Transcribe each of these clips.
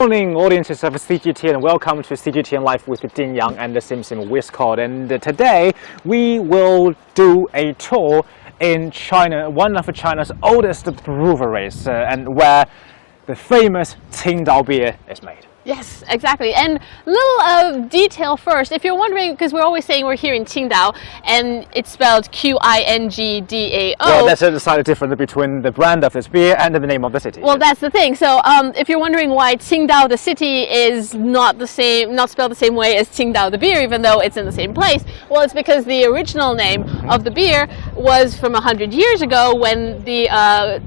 Morning, audiences of CGTN. Welcome to CGTN Live with Ding Yang and the Simpson Wissgott. And today we will do a tour in China, one of China's oldest breweries, and where the famous Tsingtao Beer is made. Yes, exactly. And a little detail first. If you're wondering, because we're always saying we're here in Qingdao, and it's spelled Qingdao. Well, that's a slight difference between the brand of this beer and the name of the city. Well, that's the thing. So, if you're wondering why Qingdao, the city, is not spelled the same way as Tsingtao the beer, even though it's in the same place, well, it's because the original name of the beer was from 100 years ago, when the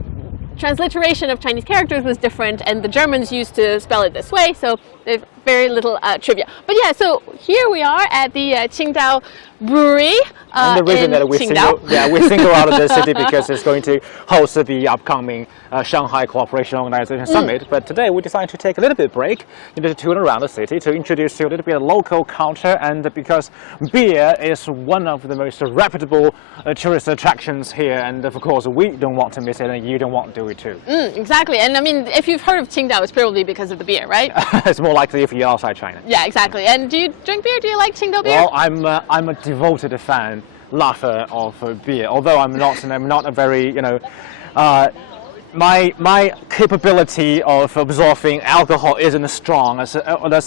transliteration of Chinese characters was different, and the Germans used to spell it this way, so there's very little trivia. But yeah, so here we are at the Tsingtao Brewery and the reason that we single out of the city because it's going to host the upcoming Shanghai Cooperation Organization Summit. But today we decided to take a little bit of break, to tour around the city, to introduce you a little bit of local culture, and because beer is one of the most reputable tourist attractions here, and of course we don't want to miss it, and you don't want to do it too. Exactly, and I mean, if you've heard of Qingdao, it's probably because of the beer, right? It's more likely if you're outside China. Yeah, exactly. And do you drink beer? Do you like Tsingtao beer? Well, I'm a devoted fan, lover of beer. Although I'm not a very, my capability of absorbing alcohol isn't as strong as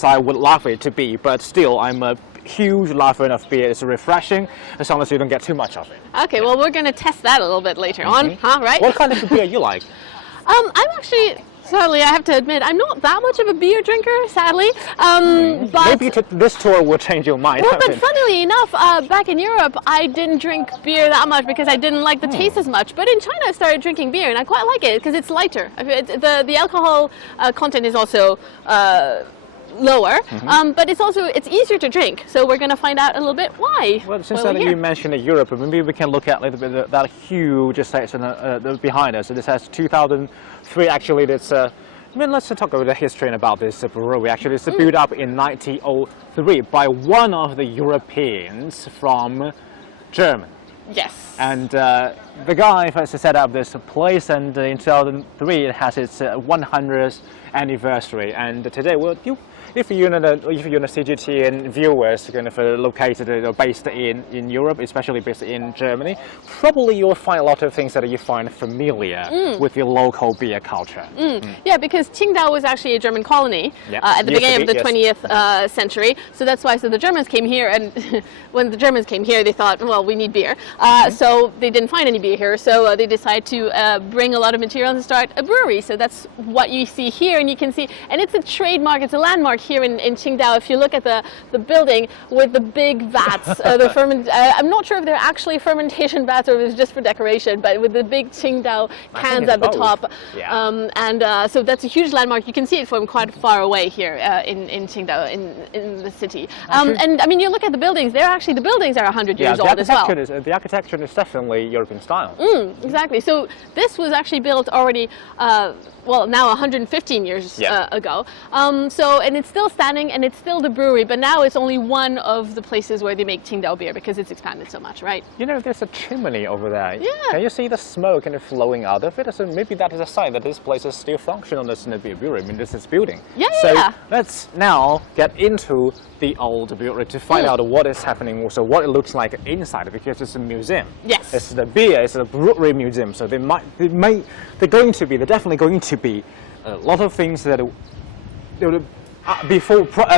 I would love it to be. But still, I'm a huge lover of beer. It's refreshing as long as you don't get too much of it. Okay, well, we're going to test that a little bit later on, huh? Right? What kind of beer you like? I'm actually. Sadly, I have to admit, I'm not that much of a beer drinker, sadly. But maybe this tour will change your mind. Well, but funnily enough, back in Europe, I didn't drink beer that much because I didn't like the taste as much. But in China, I started drinking beer, and I quite like it because it's lighter. The alcohol content is also lower, but it's easier to drink. So we're going to find out a little bit why. Well, since you mentioned Europe, maybe we can look at a little bit of that huge section behind us. So this has 2003. Actually, that's. Let's talk about the history and about this brewery. Actually, it's built up in 1903 by one of the Europeans from Germany. Yes. And the guy first set up this place, and in 2003 it has its 100th anniversary. And today, if you're in a CGTN viewers kind of located or based in Europe, especially based in Germany, probably you'll find a lot of things that you find familiar with your local beer culture. Yeah, because Qingdao was actually a German colony at the beginning of the 20th century. So that's why the Germans came here, and when the Germans came here, they thought, well, we need beer. So they didn't find any beer here, so they decided to bring a lot of material and start a brewery. So that's what you see here, and you can see, and it's a trademark, it's a landmark here in Qingdao. If you look at the building with the big vats, I'm not sure if they're actually fermentation vats or if it's just for decoration, but with the big Qingdao cans at the top. Yeah. So that's a huge landmark. You can see it from quite far away here in Qingdao, in the city. And I mean, you look at the buildings, the buildings are 100 years old as well. The architecture is definitely European style. Exactly. So this was actually built already, now 115 years ago. And it's still standing, and it's still the brewery, but now it's only one of the places where they make Qingdao beer because it's expanded so much, right? There's a chimney over there. Yeah. Can you see the smoke kind of flowing out of it? So maybe that is a sign that this place is still functional as a beer brewery. I mean, this is building. So let's now get into the old brewery to find out what is happening, also what it looks like inside, because it's a museum. Yes. It's the beer, it's a brewery museum, so they're definitely going to be a lot of things that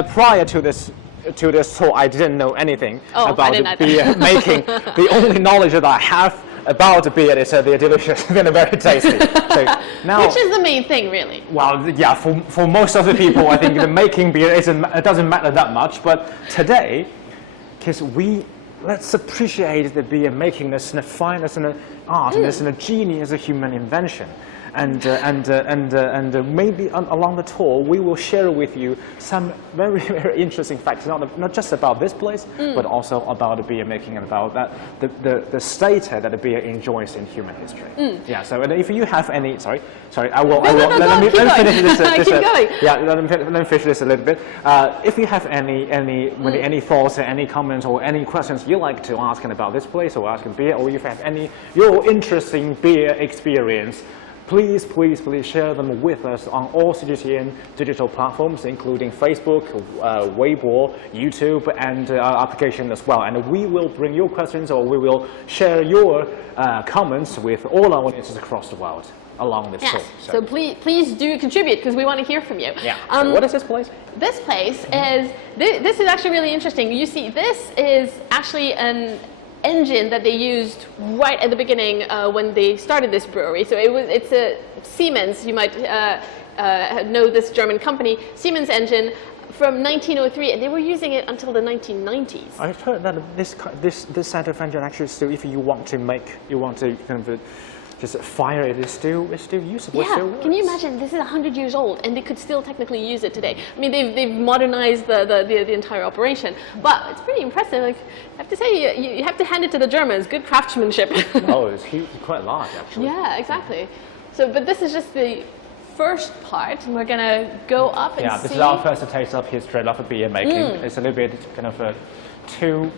prior to this tour, I didn't know anything about the beer making. The only knowledge that I have about the beer is that they're delicious and very tasty. So now, which is the main thing, really. Well, yeah, for most of the people, I think the making beer it doesn't matter that much. But today, because let's appreciate the beer making as a fine, as an art, and as a genius, a human invention. And maybe along the tour we will share with you some very, very interesting facts, not just about this place, but also about the beer making and about the status that the beer enjoys in human history. Yeah. So if you have any, sorry, let me finish this. Keep going. Yeah, let me finish this a little bit. If you have any thoughts, any comments, or any questions you like to ask about this place or asking beer, or if you have any your interesting beer experience, please share them with us on all CGTN digital platforms, including Facebook, Weibo, YouTube, and our application as well. And we will bring your questions, or we will share your comments with all our audiences across the world along this tour. So please do contribute, because we want to hear from you. Yeah. So what is this place? This place is, this is actually really interesting. You see, this is actually an engine that they used right at the beginning when they started this brewery. So it's a Siemens, you might know this German company, Siemens engine from 1903, and they were using it until the 1990s. I've heard that this set of engine actually still, if you want to kind of just fire it, it's still usable. Yeah, can you imagine? This is 100 years old, and they could still technically use it today. I mean, they've modernized the entire operation, but it's pretty impressive. Like, I have to say, you have to hand it to the Germans. Good craftsmanship. Oh, it's huge, quite large, actually. Yeah, exactly. So, but this is just the first part, and we're gonna go up and see. Yeah, this is our first taste of history of beer making. It's a little bit kind of too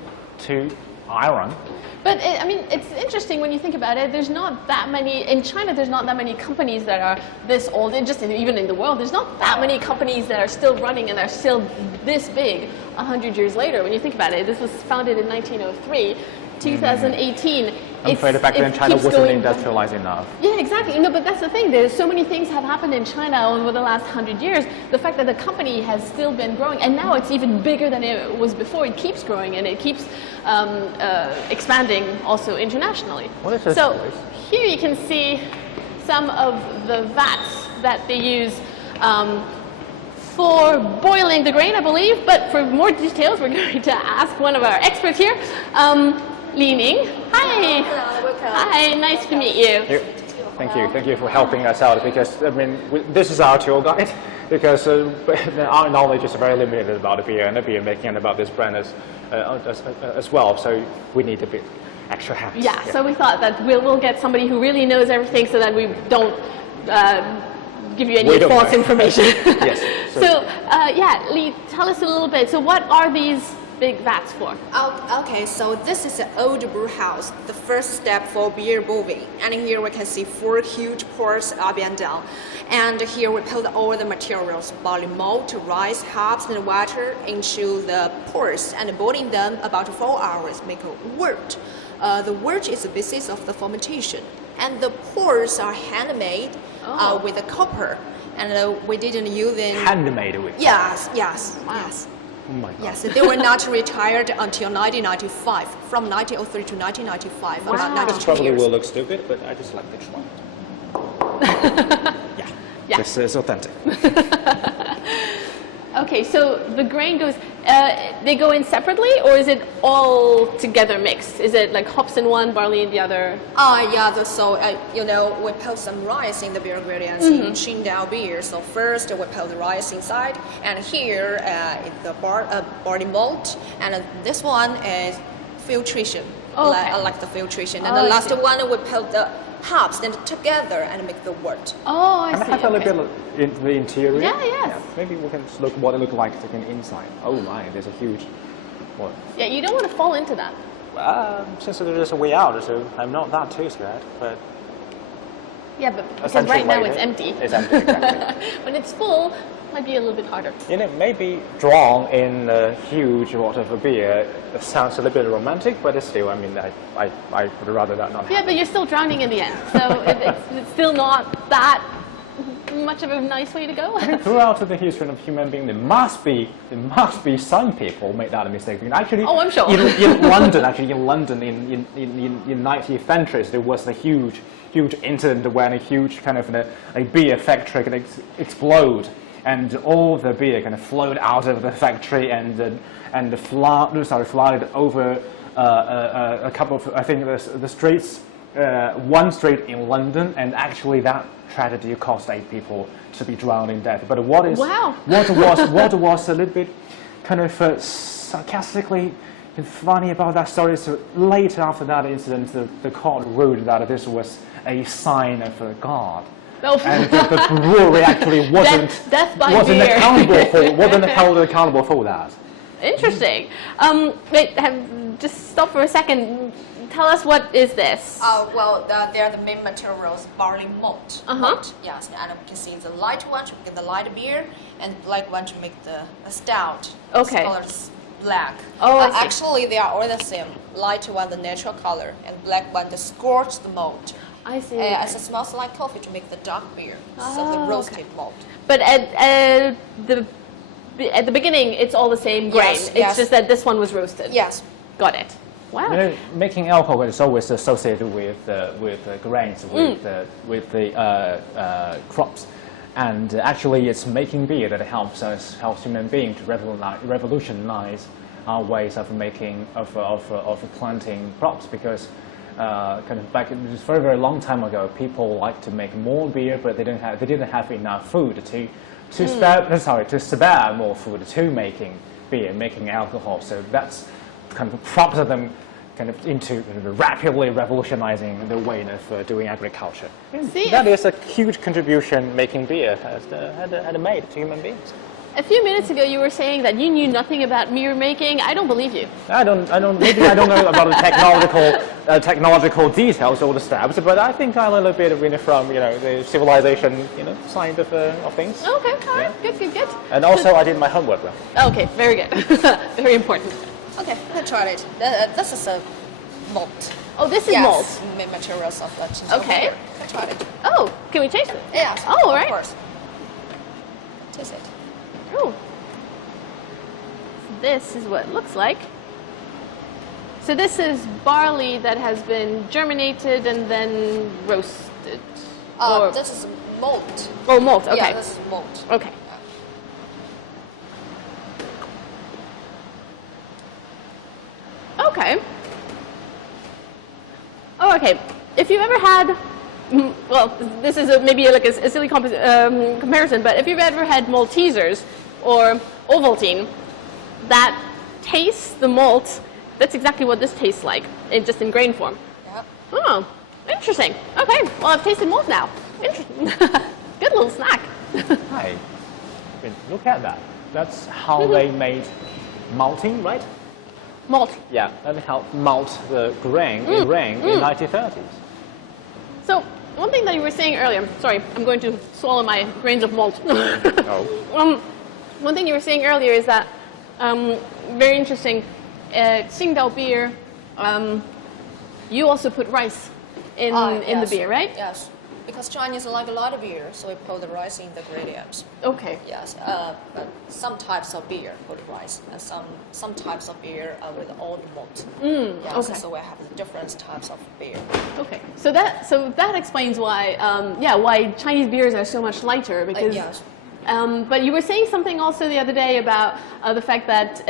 iron. But I mean, it's interesting when you think about it. There's not that many in China. There's not that many companies that are this old. And just even in the world, there's not that many companies that are still running and are still this big 100 years later. When you think about it, this was founded in 1903, 2018. I'm afraid back then China wasn't industrialized enough. Yeah, exactly. No, but that's the thing. There's so many things have happened in China over the last 100 years. The fact that the company has still been growing, and now it's even bigger than it was before. It keeps growing, and it keeps expanding also internationally. What is this place? Here you can see some of the vats that they use for boiling the grain, I believe. But for more details, we're going to ask one of our experts here. Li Ning. Hi. Hello, welcome. Hi, nice to meet you. Thank you for helping us out, because I mean this is our tour guide, because our knowledge is very limited about the beer and the beer making and about this brand as well. So we need a bit extra help. Yeah, so we thought that we'll get somebody who really knows everything, so that we don't give you any false information. Yes. So yeah, Li, tell us a little bit. So what are these big vats for? Okay, so this is an old brew house, the first step for beer brewing. And here we can see 4 huge pours up and down. And here we put all the materials, barley malt, rice, hops, and water into the pours, and boiling them about 4 hours, make a wort. The wort is the basis of the fermentation. And the pours are handmade with a copper. And we didn't use any... Handmade with? Yes. Wow. Yes. Oh my God. Yes, they were not retired until 1995, from 1903 to 1995. Wow. About 92 This probably years. will look stupid, but I just like this one. Yeah. This is authentic. Okay, so the grain goes, they go in separately, or is it all together mixed? Is it like hops in one, barley in the other? Yeah, so, we put some rice in the beer ingredients in Tsingtao Beer. So first we put the rice inside, and here is the barley malt, and this one is filtration, like the filtration. And the last one we put the hops and together and make the wort. Oh, I Can see. I have a little bit in the interior? Yeah, yes. Yeah, maybe we can look what it looks like inside. Oh my, there's a huge one. Yeah, you don't want to fall into that. Since there's a way out, so I'm not that too scared. But Yeah, but because right now it's empty. It's empty, exactly. When it's full, it might be a little bit harder. Maybe drawn in a huge water of a beer sounds a little bit romantic, but it's still, I mean, I would rather that not happen. Yeah, but you're still drowning in the end, so it's still not that much of a nice way to go. Throughout the history of human being, there must be some people make that mistake. Actually, oh, I'm sure. in London, in 19th centuries, there was a huge incident where a huge kind of a beer factory can explode, and all the beer kind of flowed out of the factory and flooded over a couple of, I think, the streets. One street in London, and actually that tragedy caused 8 people to be drowned in death. But what was a little bit kind of sarcastically funny about that story is later after that incident, the court ruled that this was a sign of God. And the brewery actually wasn't held accountable for that. Interesting. Wait, just stop for a second. tell us what is this? Well, they are the main materials, barley malt. Malt, yes, and we can see the light one to make the light beer, and black one to make the stout. Okay. This color is black. Oh, I see. Actually, they are all the same. Light one, the natural color, and black one, the scorched malt. I see. It smells like coffee to make the dark beer, so the roasted malt. But at the beginning, it's all the same grain. Yes, it's yes. just that this one was roasted. Yes. Got it. Wow. You know, making alcohol is always associated with grains, with the crops, and actually, it's making beer that helps human beings to revolutionize our ways of making of planting crops, because kind of back a very, very long time ago, people liked to make more beer, but they didn't have enough food to spare more food to making beer, making alcohol. So that's kind of prompted them kind of into rapidly revolutionizing the way of doing agriculture. See, that is a huge contribution making beer had made to human beings. a few minutes ago, you were saying that you knew nothing about beer making. I don't believe you. Maybe I don't know about the technological details or the steps, but I think I learned a bit from the civilization side of things. Okay, all right, good. And also I did my homework. Okay, very good. Very important. Okay, I tried it. This is a malt. Oh, this is Yes, malt. main materials of the Tsingtao Okay. Beer. I tried it. Oh, can we taste it? Yes. Oh, all right. Of course. Taste it. Oh. This is what it looks like. So this is barley that has been germinated and then roasted. Or- This is malt. Oh, malt. Okay. Yeah, this is malt. Okay. Okay. Oh, okay. If you've ever had, well, this is maybe like a silly comparison, but if you've ever had Maltesers or Ovaltine, that tastes the malt. That's exactly what this tastes like, just in grain form. Yeah. Oh, interesting. Okay. Well, I've tasted malt now. Interesting. Good little snack. Hi. Look at that. That's how they made malting, right? Malt. Yeah, that helped malt the grain in 1930s. So, one thing that you were saying earlier, sorry, I'm going to swallow my grains of malt. Oh. One thing you were saying earlier is that, very interesting, Tsingtao Beer, you also put rice in the Yes. beer, right? Yes. Because Chinese like a lot of beer, so we put the rice in the ingredients. Okay. Yes. But some types of beer put rice, and some types of beer with old malt. Yes. okay. So we have the different types of beer. Okay. So that explains why, why Chinese beers are so much lighter, because. Yes. But you were saying something also the other day about the fact that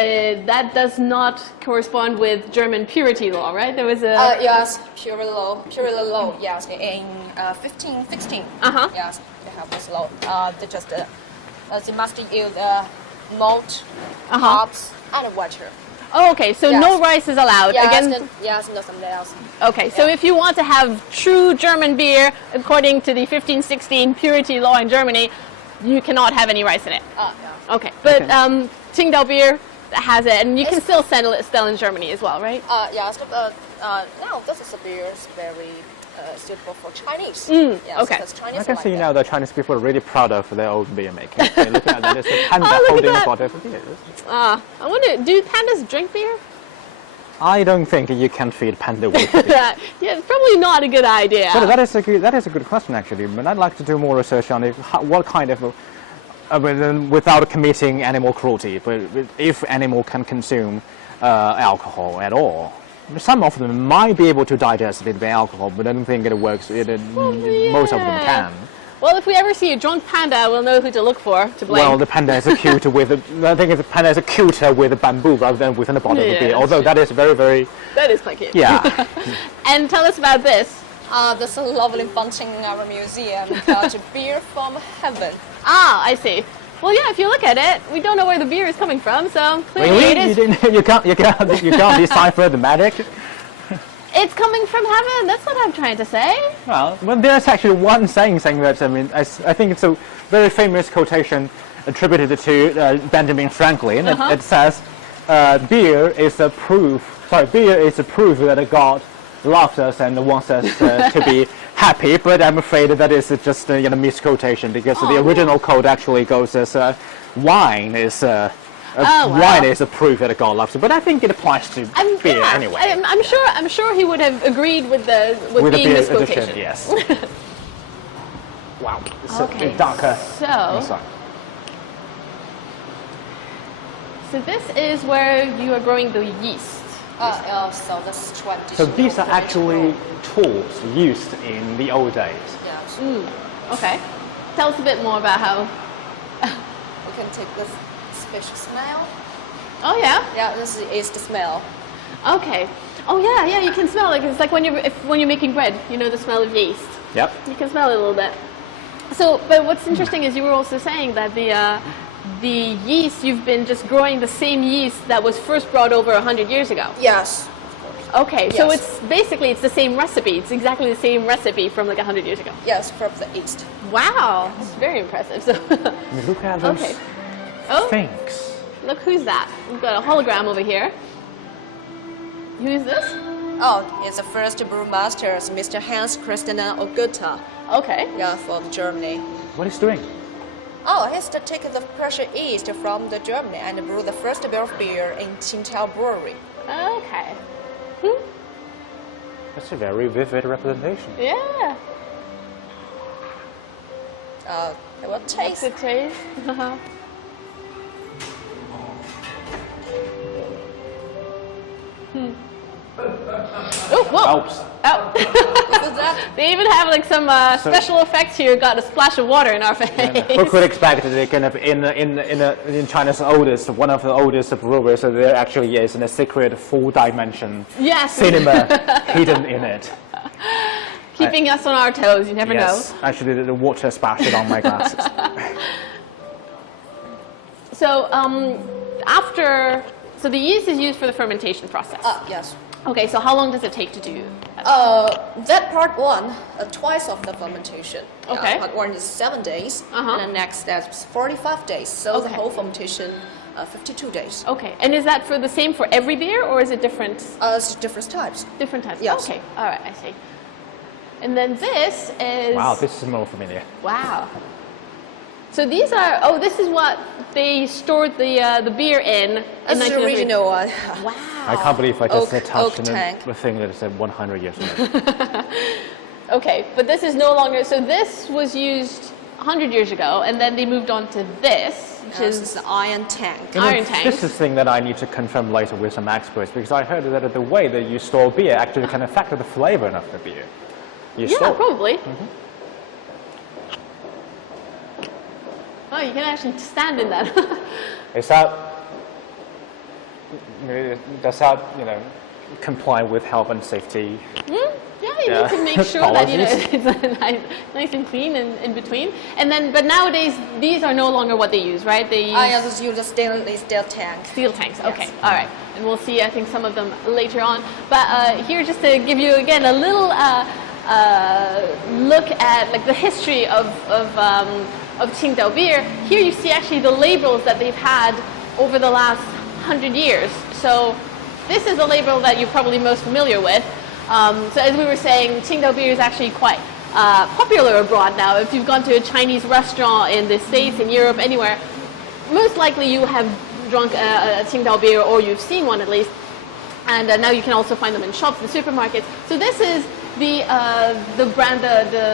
that does not correspond with German purity law, right? There was a Yes, purely law. Yes, in 1516. Yes, they have this law. They must use malt, hops, and water. Oh, okay. So Yes. no rice is allowed. Yes, Again. no something else. Okay. So if you want to have true German beer, according to the 1516 purity law in Germany, you cannot have any rice in it. Yeah. Okay. But Tsingtao Beer has it, and you can still sell in Germany as well, right? Yes, now this is a beer is very suitable for Chinese. Yes, okay. because Chinese I can like see that. now the Chinese people are really proud of their own beer making. Okay, look at that. There's a panda Oh, look at holding a that. bottle of beer. I wonder, do pandas drink beer? I don't think you can feed panda with beer. Yeah, it's probably not a good idea. But that is a good question actually. But I'd like to do more research on it. What kind of, without committing animal cruelty, but if animal can consume alcohol at all. Some of them might be able to digest a little bit of alcohol, but I don't think it works. Most of them can. Well, if we ever see a drunk panda, we'll know who to look for to blame. Well, the panda is cute with I think the panda is cuter with a bamboo rather than with a bottle of Yeah, beer. that's Although that is very, very That is quite cute. yeah. And tell us about this. This lovely fountain in our museum called Beer from Heaven. Ah, I see. Well, yeah, if you look at it, we don't know where the beer is coming from, so clearly it is. You can't decipher the magic. It's coming from heaven. That's what I'm trying to say. Well, there's actually one saying that I think it's a very famous quotation attributed to Benjamin Franklin. It says, "Beer is a proof that God loves us and wants us to be happy, but I'm afraid that is just a misquotation because the original code actually goes as wine is wine is a proof that God loves you. But I think it applies to beer anyway. I'm sure he would have agreed with being the misquotation. edition, yes. Wow, it's Okay, a darker. So this is where you are growing the yeast. So this is traditional. So these are actually tools used in the old days. Yes. Okay. Tell us a bit more about how. You can take this special smell. Oh yeah. Yeah, this is the smell. Okay. Oh yeah. You can smell it. It's like when you're making bread. You know the smell of yeast. Yep. You can smell it a little bit. So, but what's interesting is you were also saying that the yeast, you've been just growing the same yeast that was first brought over 100 years ago. Yes. Okay, so Yes. it's basically the same recipe. It's exactly the same recipe from like 100 years ago. Yes, from the east. Wow, that's very impressive. So, Look at those okay. Oh, things. look who's that? We've got a hologram over here. Who's this? Oh, it's the first brewmaster, Mr. Hans Christian Ogotta. Okay. Yeah, from Germany. What is doing? Oh, he's to take the pressure yeast from the Germany and brew the first beer in Tsingtao Brewery. Okay. That's a very vivid representation. Yeah. It will taste. That's a taste. Oh, whoa. Oops. Oh. What's that? They even have like some special effects here. Got a splash of water in our face. Who could expect that kind of in China's oldest, one of the oldest brewers, so there actually is a secret full-dimension Yes. cinema hidden in it. Keeping us on our toes. You never Yes, know. actually the water splashed on my glasses. So so the yeast is used for the fermentation process. Yes. Okay, so how long does it take to do? That part one, twice of the fermentation. Okay. Part one is 7 days, Uh-huh. and the next that's 45 days. So the Okay. whole fermentation, 52 days. Okay, and is that for the same for every beer, or is it different? It's different types. Different types. Yes. Okay. All right. I see. And then this is. Wow, this is more familiar. Wow. So these are. Oh, this is what they stored the beer in. That's the 1903. original one. Wow. I can't believe I just Oak touched tank. the thing that said 100 years ago. Okay, but this is no longer. So this was used 100 years ago, and then they moved on to this, which This is is the iron tank. You know, Iron tanks. This is the thing that I need to confirm later with some experts because I heard that the way that you store beer actually can affect the flavor of the beer. You yeah, store. probably. Oh, you can actually stand in that. Is that does that comply with health and safety? Yeah, you Yeah. need to make sure that Policies. it's nice and clean in between. And then, but nowadays these are no longer what they use, right? They use I just use the stainless steel tank. steel tanks. Okay, all right. And we'll see. I think some of them later on. But here, just to give you again a little look at like the history of Tsingtao Beer. Here you see actually the labels that they've had over the last 100 years. So this is the label that you're probably most familiar with. So as we were saying, Tsingtao Beer is actually quite popular abroad now. If you've gone to a Chinese restaurant in the States, in Europe, anywhere, most likely you have drunk a Tsingtao Beer or you've seen one at least. And now you can also find them in shops, in supermarkets. So this is the brand,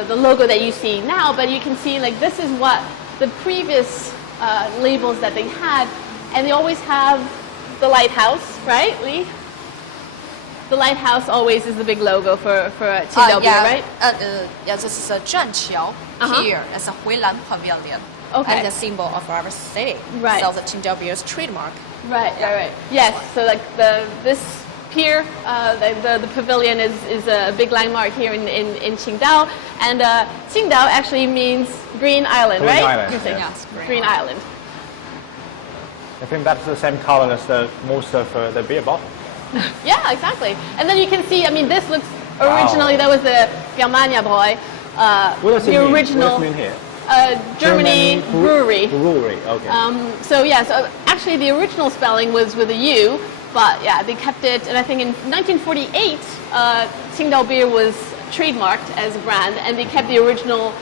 the logo that you see now, but you can see like this is what the previous labels that they had, and they always have the lighthouse, right, Lee? The lighthouse always is the big logo for Tsingtao Beer, right? Yeah, this is a 栈桥 Uh-huh. here. It's a Huilan Pavilion. Okay. And the symbol of our city. Right. So the Tsingtao Beer's trademark. Right, Yeah. right. Yes, so like this pier, the pavilion is a big landmark here in Tsingtao, and Tsingtao actually means green island, Green right? island, You're saying, yes. green island. I think that's the same color as most of the beer bottle. Yeah, exactly. And then you can see, I mean, this looks originally, that was the Germania Bräu, What does it the mean? original What does it mean here? Germany brewery. Brewery, okay. So yeah, so actually the original spelling was with a U, but yeah, they kept it. And I think in 1948, Tsingtao Beer was trademarked as a brand, and they kept the original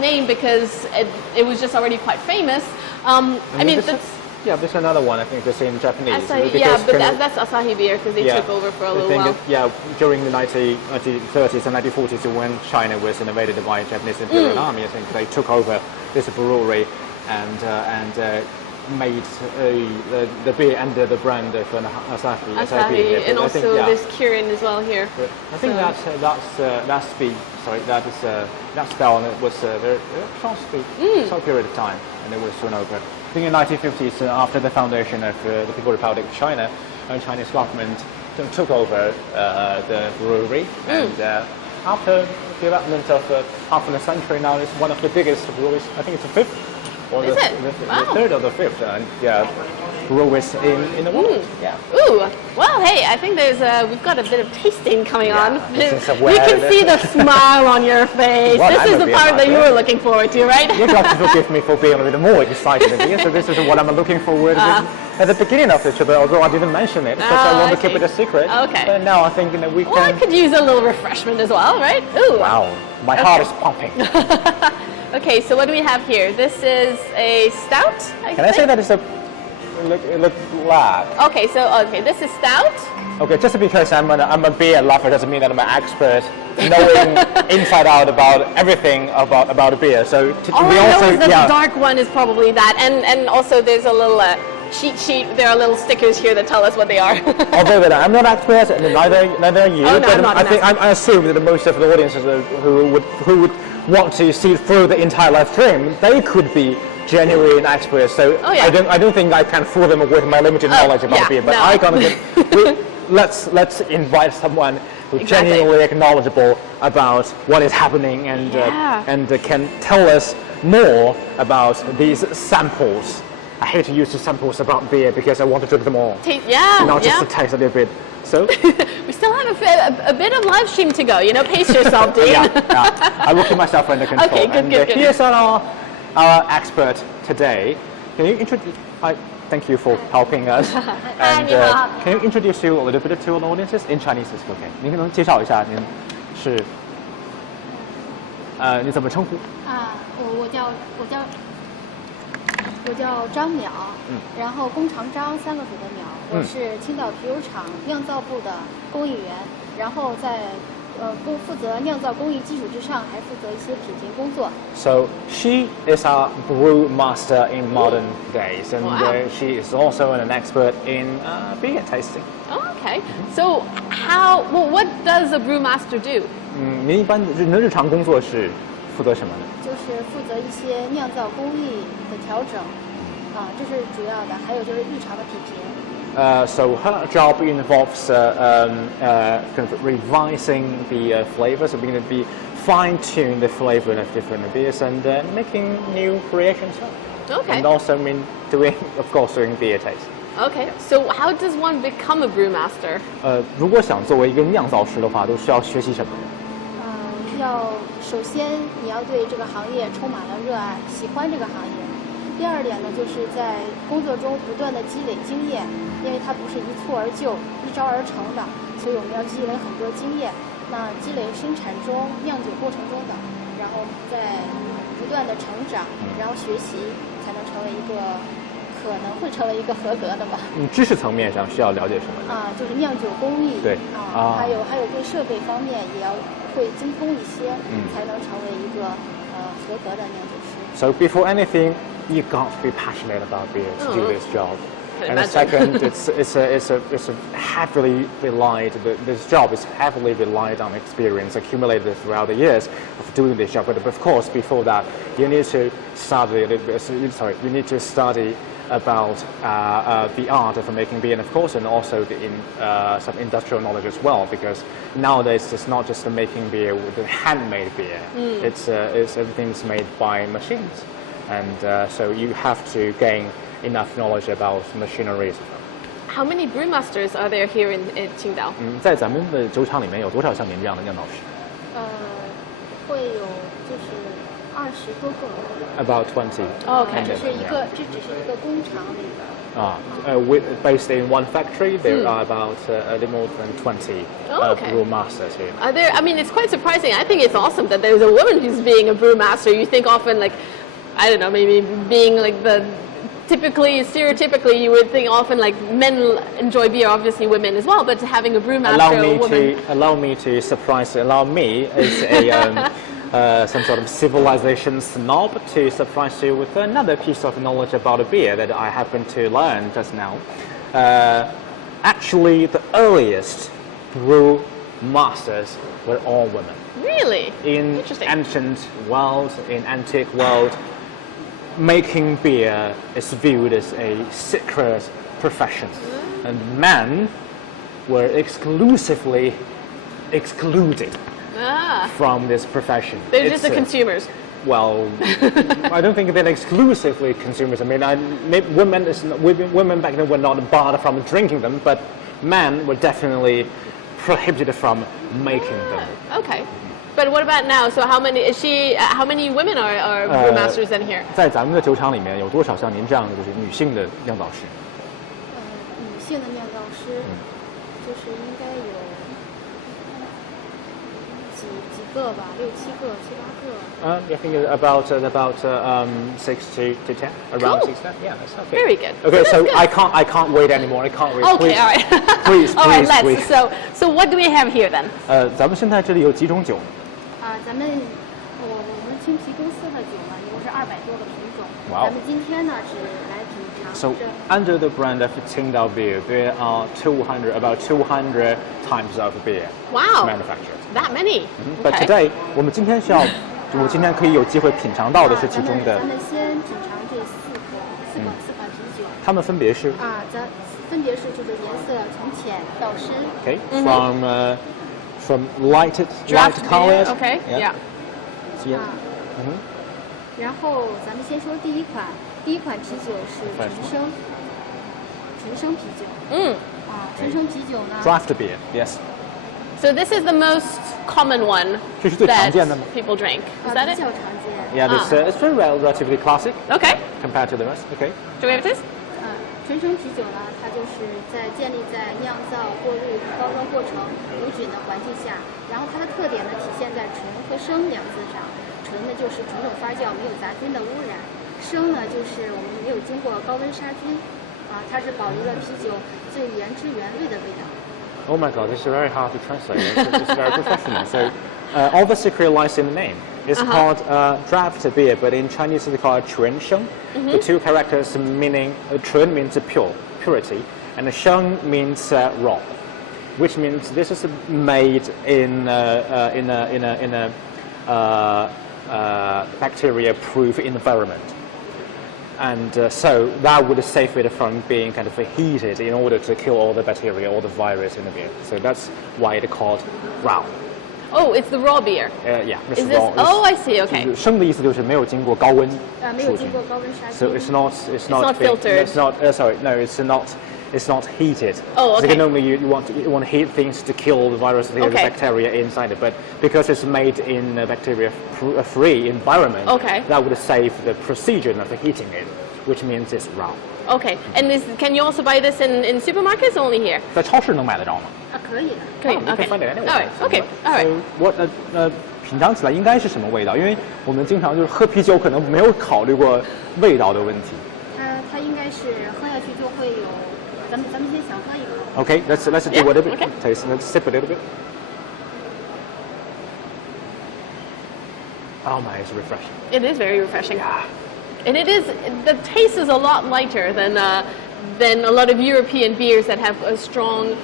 name because it was just already quite famous. I mean, yeah, there's another one. I think that's in Japanese. Asahi, yeah, but that's Asahi Beer because they took over for a little while. Yeah, during the 1930s and 1940s, when China was invaded by the Japanese Imperial Army, I think they took over this brewery and made the beer under the brand of Asahi. And also there's Kirin as well here. But I think that spell was very short period of time, and it was soon over. I think in the 1950s, after the foundation of the People's Republic of China, the Chinese government took over the brewery, and after the development of half of a century, now it's one of the biggest breweries. I think it's the fifth, or the third or the fifth. Breweries in the world. Yeah. Ooh. Well, hey, I think we've got a bit of tasting coming on. We can see the smile on your face. Well, this is the part that you were looking forward to, right? You'd like to forgive me for being a little more excited than you. So this is what I'm looking forward to at the beginning of the trip, although I didn't mention it because I want to keep it a secret. Okay. But now I think we can. Well, I could use a little refreshment as well, right? Ooh. Wow, my heart is pumping. Okay, so what do we have here? This is a stout. Can I say that it's it look black? Okay, this is stout. Okay, just because I'm a beer lover doesn't mean that I'm an expert knowing inside out about everything about beer. So the dark one is probably that, and also there's a little cheat sheet. There are little stickers here that tell us what they are. Although that I'm not an expert, and neither are you. Oh, no, but I assume that most of the audiences who would want to see through the entire live stream, they could be genuine experts. So I don't think I can fool them with my limited knowledge about beer. But I can't get. Let's invite someone who's genuinely knowledgeable about what is happening and can tell us more about these samples. I hate to use the samples about beer because I want to drink them all. Not just to taste a little bit. So we still have a bit of live stream to go. Pace yourself, Dean. I will keep myself under control. Okay, good. Here's our expert today. Can you introduce? Thank you for helping us. And can you introduce you a little bit to the audiences in Chinese? Is okay. 您能介绍一下您是你怎么称呼？我叫张淼，然后弓长张三个水的淼，我是青岛啤酒厂酿造部的工艺员，然后在负责酿造工艺基础之上，还负责一些品评工作。So she is a brew master in modern days, and she is also an expert in beer tasting. Okay, so what does a brew master do? 您一般您的日常工作是负责什么呢？就是负责一些酿造工艺的调整，这是主要的，还有就是日常的品评。So her job involves kind of revising the flavors, so we're going to be fine-tune the flavor of different beers and making new creations. Okay. And also doing beer taste. Okay, so how does one become a brewmaster? 如果想作为一个酿造师的话，都需要学习什么呢？首先你要对这个行业充满了热爱，喜欢这个行业。第二点呢，就是在工作中不断的积累经验，因为它不是一蹴而就、一招而成的，所以我们要积累很多经验。那积累生产中、酿酒过程中的，然后在不断的成长，然后学习，才能成为一个可能会成为一个合格的吧。知识层面上需要了解什么？就是酿酒工艺，对，还有对设备方面也要会精通一些，才能成为一个合格的酿酒师。So before anything, you got to be passionate about beer to do this job. And second, it's heavily relied. This job is heavily relied on experience accumulated throughout the years of doing this job. But of course, before that, you need to study a little bit. You need to study about the art of making beer, and of course, and also some industrial knowledge as well. Because nowadays, it's not just making beer with the handmade beer. It's everything's made by machines, and so you have to gain enough knowledge about machinery. How many brewmasters are there here in Tsingtao? 在咱们的酒厂里面有多少像您这样的酿造师？会有就是20多个。About 20. Okay. 这只是一个工厂里的。Based in one factory, there are about a little more than 20 brewmasters here. I mean, it's quite surprising. I think it's awesome that there's a woman who's being a brewmaster. You think often, like, I don't know, maybe being like stereotypically, you would think often like men enjoy beer, obviously women as well, but having a brewmaster, Allow me as a some sort of civilization snob to surprise you with another piece of knowledge about a beer that I happened to learn just now. Actually, the earliest brew masters were all women. Really? In ancient world, in antique world, making beer is viewed as a secret profession, and men were exclusively excluded from this profession. They're just the consumers. Well, I don't think they're exclusively consumers. I mean, women back then were not barred from drinking them, but men were definitely prohibited from making them. Okay. But what about now? So how many women are brewmasters in here? 在咱们的酒厂里面，有多少像您这样的就是女性的酿造师？女性的酿造师，就是应该有几个吧，6、7个、7、8个。I think about 6 to 10, around 6 to 10. Yeah, that's okay. Very good. Okay, so I can't wait anymore. I can't wait. Okay, all right. Please, all right, please. So what do we have here then? 咱们现在这里有几种酒？咱们青皮公司的酒呢，一共是200多个品种。Wow. 咱们今天呢是来品尝。 So under the brand of Tsingtao Beer, there are about 200 types of beer Wow. manufactured. That many? But Okay. today, 我们今天可以有机会品尝到的是其中的。咱们先品尝这4款啤酒。它们分别是。咱分别是就是颜色从浅到深。Okay. From light colors. Okay. Yeah. Yeah. 然后咱们先说第一款啤酒是纯生啤酒。纯生啤酒呢。Draft beer. Yes. So this is the most common one that people drink. Is that it? 比较常见。Yeah, it's very relatively classic. Okay. Compared to the rest. Okay. Do we have this? 纯生啤酒呢，它就是建立在酿造、过滤、包装过程无菌的环境下，然后它的特点呢体现在纯和生2字上。纯呢就是纯种发酵，没有杂菌的污染；生呢就是我们没有经过高温杀菌，它是保留了啤酒最原汁原味的味道。Oh my God, this is very hard to translate. It's very professional. So, all the secret lies in the name. It's called draft beer, but in Chinese they call it 纯生. The two characters meaning 纯 means purity, and 生 means raw, which means this is made in a bacteria-proof environment. And so that would save it from being kind of heated in order to kill all the bacteria, all the virus in the beer. So that's why it's called raw. Oh, it's the raw beer. Yeah, it's Is this? raw. Oh, I see. Okay. 生的意思就是没有经过高温没有经过高温杀菌。 So it's not filtered. It's not. Sorry, no, it's not heated. Oh, okay. So normally you want to heat things to kill the virus, the bacteria inside it. But because it's made in a bacteria-free environment, that would save the procedure of heating it, which means it's raw. Okay. And can you also buy this in supermarkets or only here? 在超市能买得着吗？可以的。可以。You can find it anywhere. All right. Okay. All right. So what 品尝起来应该是什么味道？因为我们经常就是喝啤酒，可能没有考虑过味道的问题。它应该是喝下去就会有，咱们先小喝一个。Okay, let's do a little bit. Taste. Let's sip a little bit. Oh my, it's refreshing. It is very refreshing. And the taste is a lot lighter than a lot of European beers that have a strong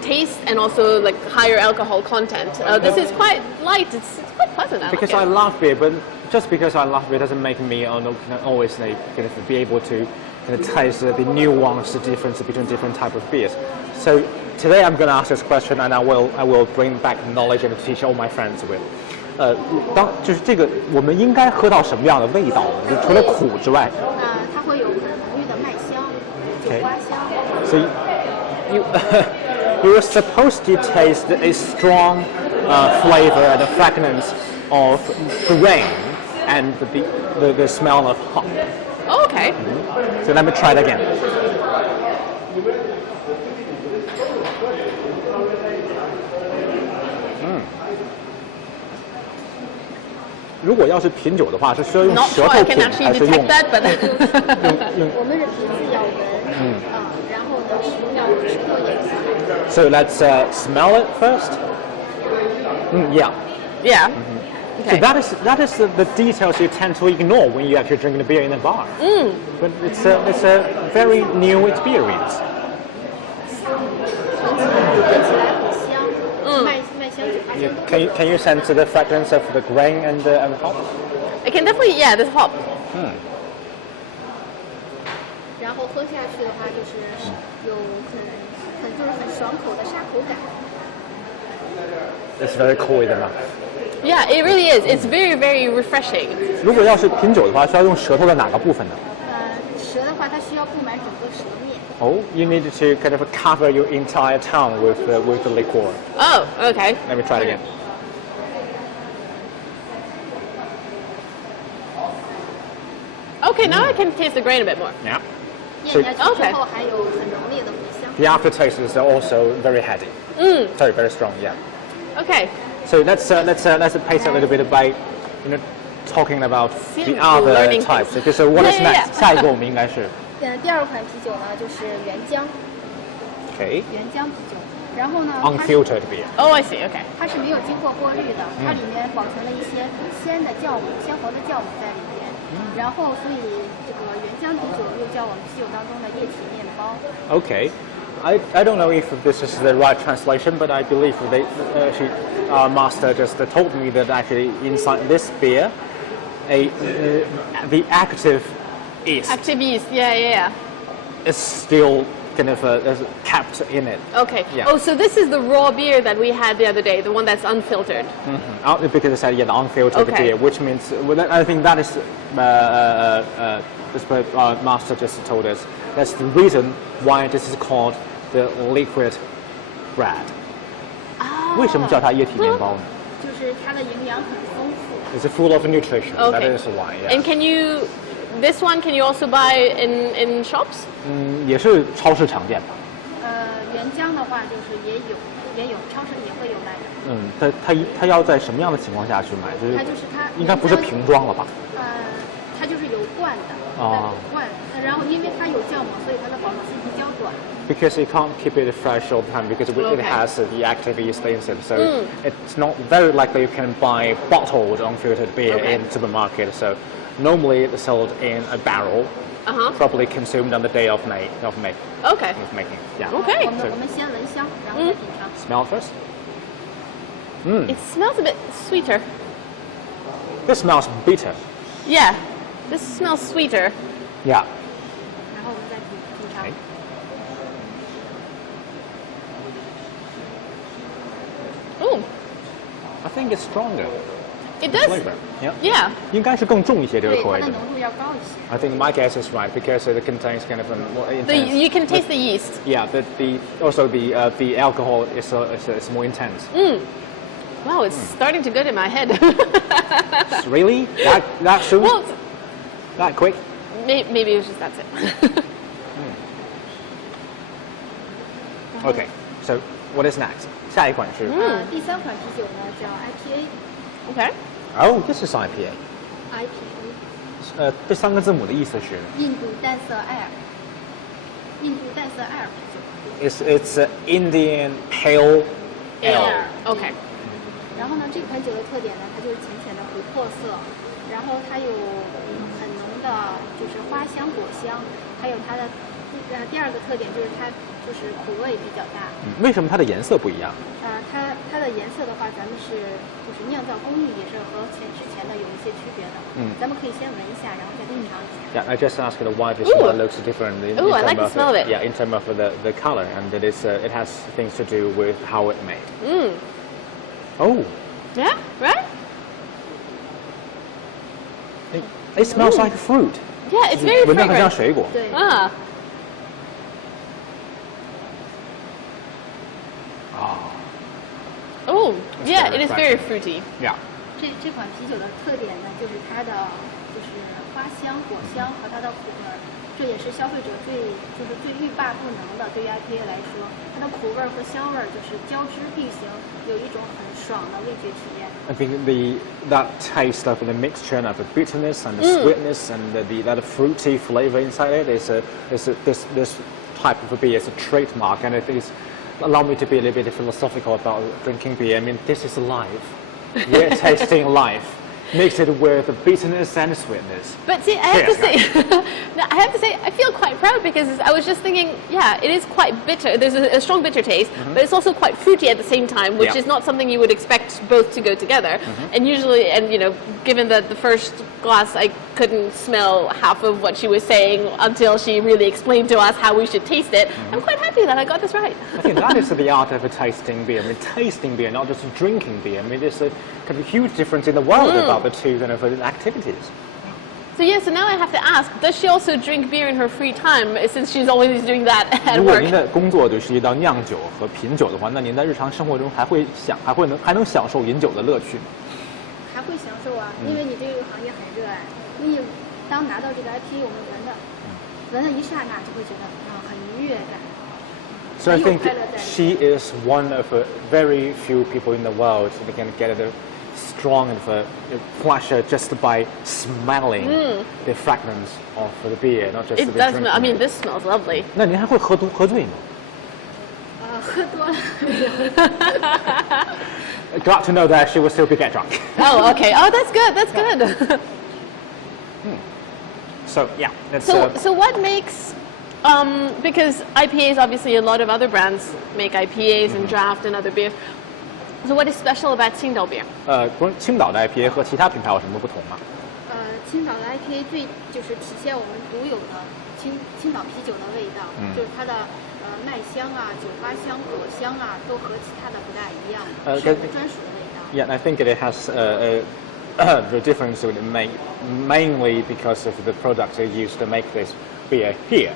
taste and also like higher alcohol content. This is quite light. It's quite pleasant. Because I love beer, but just because I love beer doesn't make me always kind of be able to taste the nuanced difference between different type of beers. So today I'm going to ask this question, and I will bring back knowledge and teach all my friends with. 就是这个，我们应该喝到什么样的味道？就除了苦之外。它会有很浓郁的麦香、酒花香。So you're supposed to taste a strong flavor and a fragrance of grain and the smell of hop. Oh, okay. So let me try it again. 如果要是品酒的话，是需要用 Not 舌 sure 头 I 品 can actually 还是用 detect that, but 我们是鼻子要闻，然后呢，舌头也闻。So let's smell it first. Yeah. yeah. So Okay. that is the details you tend to ignore when you actually drinking a beer in a bar. But it's a very new experience. 闻起来很香，麦香酒。Can you sense the fragrance of the grain and the hop? I can definitely, yeah, this hop. 然后喝下去的话，就是有很爽口的沙口感。 It's very cool in the mouth. Yeah, it really is. It's very, very refreshing. 如果要是品酒的话，需要用舌头的哪个部分呢？舌的话，它需要布满整个舌面。Oh, you need to kind of cover your entire tongue with the liqueur. Oh, okay. Let me try it again. Okay, now I can taste the grain a bit more. Yeah. 咽下去之后还有很浓烈的回香。 The aftertaste is also very heady. Very, very strong. Yeah. Okay. So let's pace a little bit by, talking about the other learning types. things. Because what is Yeah, yeah, next? yeah. 下一个我们应该是第二款啤酒呢，就是原浆 okay 原浆啤酒。然后呢， unfiltered beer. Oh, I see. Okay. 它是没有经过过滤的，它里面保存了一些很鲜的酵母、鲜活的酵母在里面。然后，所以这个原浆啤酒又叫我们啤酒当中的液体面包。 Okay. I don't know if this is the right translation, but I believe our master just told me that actually inside this beer, the active yeast Active yeast. Yeah, yeah, yeah. is still kind of kept in it. Okay. Yeah. Oh, so this is the raw beer that we had the other day, the one that's unfiltered. Because I said the unfiltered Okay. beer, which means I think that is what our master just told us. That's the reason why this is called the liquid bread. 为什么叫它液体面包呢？就是它的营养很丰富。 It's full of nutrition. That Okay. is why. Yeah. And this one can you also buy in shops? 也是超市常见吧。原浆的话就是也有超市也会有卖的。它要在什么样的情况下去买？它就是它应该不是瓶装了吧？它就是有罐的。罐。然后因为它有酵母，所以它的保质期比较短。 Because you can't keep it fresh all the time because it has the active yeast in it. So it's not very likely you can buy bottled unfiltered beer in supermarket. So normally it's sold in a barrel, probably consumed on the day of making. Okay. Yeah. Okay. 我们先闻香，然后再品尝。 Smell first. It smells a bit sweeter. This smells bitter. Yeah. This smells sweeter. Yeah. 然后我们再品尝。 Okay. Ooh, I think it's stronger. it does. Flavor. Yeah. Yeah. 应该是更重一些这个对，口味的。它的浓度要高一些。 I think my guess is right because it contains kind of a more The, intense. you can taste the yeast. Yeah, also the alcohol is more intense. Wow, it's starting to get in my head. Really? That soon? Well, That quick? maybe it was just that's it. Okay. So what is next? 下一款是第三款啤酒呢叫 IPA。 Okay. Oh, this is IPA. IPA 这三个字母的意思是印度淡色艾尔。印度淡色艾尔啤酒。 It's Indian Pale Ale. Okay. 然后呢，这款酒的特点呢，它就是浅浅的琥珀色，然后它有很浓的就是花香果香，还有它的第二个特点就是它就是苦味比较大。为什么它的颜色不一样？它的颜色的话，咱们是就是酿造工艺也是和之前的有一些区别的。咱们可以先闻一下，然后再品尝一下。Yeah, I just asked why this Ooh. one looks different. Ooh, I like the smell of it. Yeah, in terms of the color, and it has things to do with how it made. Oh, Yeah, right? it smells like fruit. Yeah, it's very 闻到很像 fragrant. 水果。对， Oh, yeah, very it is very fruity. Yeah. 这款啤酒的特点呢，就是它的就是花花香、果香和它的苦味儿，这也是消费者最欲罢不能的。对于 IPA 来说，它的苦味儿和香味儿就是交织并行，有一种很爽的味觉体验。I think that taste of the mixture of the bitterness and the sweetness and that fruity flavor inside it is this type of a beer is a trademark, and it is allow me to be a little bit philosophical about drinking beer. I mean, this is life. We're tasting life. Mix it with the bitterness and the sweetness. But see, I have to say, I feel quite proud because I was just thinking, yeah, it is quite bitter. There's a strong bitter taste, but it's also quite fruity at the same time, which is not something you would expect both to go together. And usually, and given that the first glass, I couldn't smell half of what she was saying until she really explained to us how we should taste it. I'm quite happy that I got this right. I think that is the art of tasting beer. I mean, tasting beer, not just drinking beer. I mean, there's a kind of huge difference in the world about the two kind of activities. So yeah, so now I have to ask, does she also drink beer in her free time, since she's always doing that at 如果 work? 您的工作就是一道酿酒和品酒的话，那您在日常生活中还能享受饮酒的乐趣吗？还会享受啊，因为你对这个行业很热爱。你当拿到这个 IPA，我们闻的一刹那就会觉得很愉悦感。So I think she is one of the very few people in the world who can get a strong pleasure just by smelling the fragrance of the beer, not just It the does drinking. smell, I mean, this smells lovely. 那您还会喝醉吗喝多了。？Glad to know that she will still be get drunk. Oh, okay. Oh, that's good. That's good. So yeah, that's So what makes because IPAs, obviously a lot of other brands make IPAs and draft and other beers. So what is special about Tsingtao Beer? 关于青岛的 IPA 和其他品牌有什么不同吗？青岛的 IPA 就是体现我们独有的青岛啤酒的味道，就是它的麦香啊、酒花香、果香啊，都和其他的不大一样，是我们专属的味道。Yeah, and I think it has the difference would make mainly because of the products they use to make this beer here.